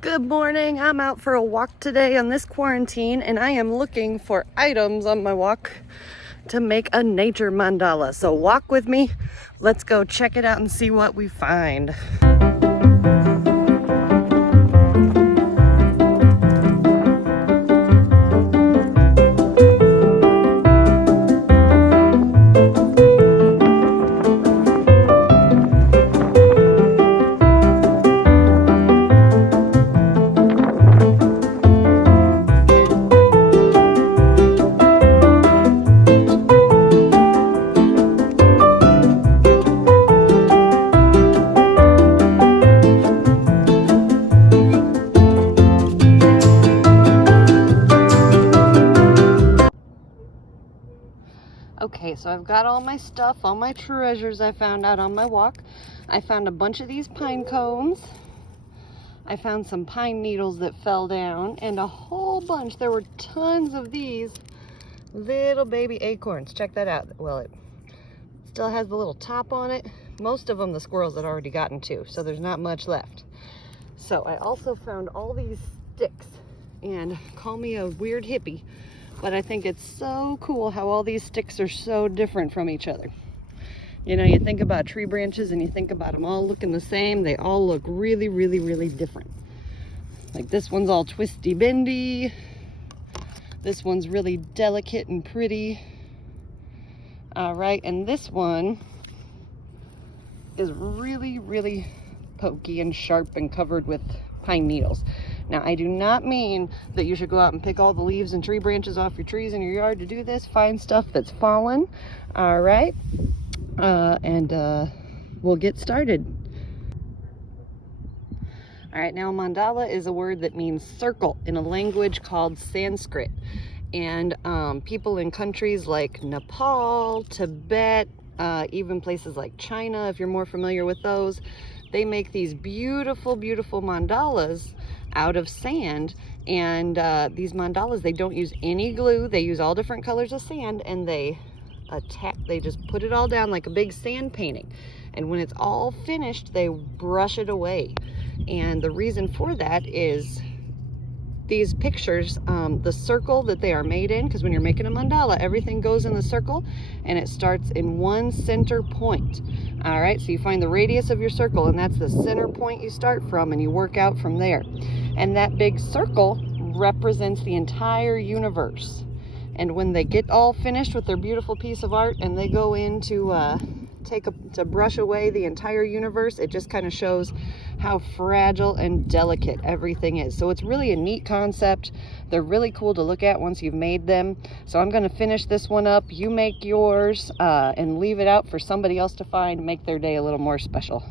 Good morning. I'm out for a walk today on this quarantine, and I am looking for items on my walk to make a nature mandala. So walk with me. Let's go check it out and see what we find. Okay, so I've got all my stuff, all my treasures I found out on my walk. I found a bunch of these pine cones. I found some pine needles that fell down and a whole bunch. There were tons of these little baby acorns. Check that out. Well, it still has the little top on it. Most of them the squirrels had already gotten to, so there's not much left. So I also found all these sticks, and call me a weird hippie, but I think it's so cool how all these sticks are so different from each other. You know, you think about tree branches and you think about them all looking the same. They all look really, really, really different. Like this one's all twisty bendy. This one's really delicate and pretty. All right, and this one is really, really pokey and sharp and covered with pine needles. Now, I do not mean that you should go out and pick all the leaves and tree branches off your trees in your yard to do this. Find stuff that's fallen, all right? We'll get started. All right, now mandala is a word that means circle in a language called Sanskrit. And people in countries like Nepal, Tibet, even places like China, if you're more familiar with those, they make these beautiful, beautiful mandalas out of sand. And these mandalas, they don't use any glue. They use all different colors of sand, and they just put it all down like a big sand painting. And when it's all finished, they brush it away. And the reason for that is these pictures, the circle that they are made in, because when you're making a mandala, everything goes in the circle and it starts in one center point. All right, so you find the radius of your circle, and that's the center point you start from, and you work out from there. And that big circle represents the entire universe. And when they get all finished with their beautiful piece of art and they go in to brush away the entire universe, it just kind of shows how fragile and delicate everything is. So it's really a neat concept. They're really cool to look at once you've made them. So I'm going to finish this one up. You make yours and leave it out for somebody else to find, make their day a little more special.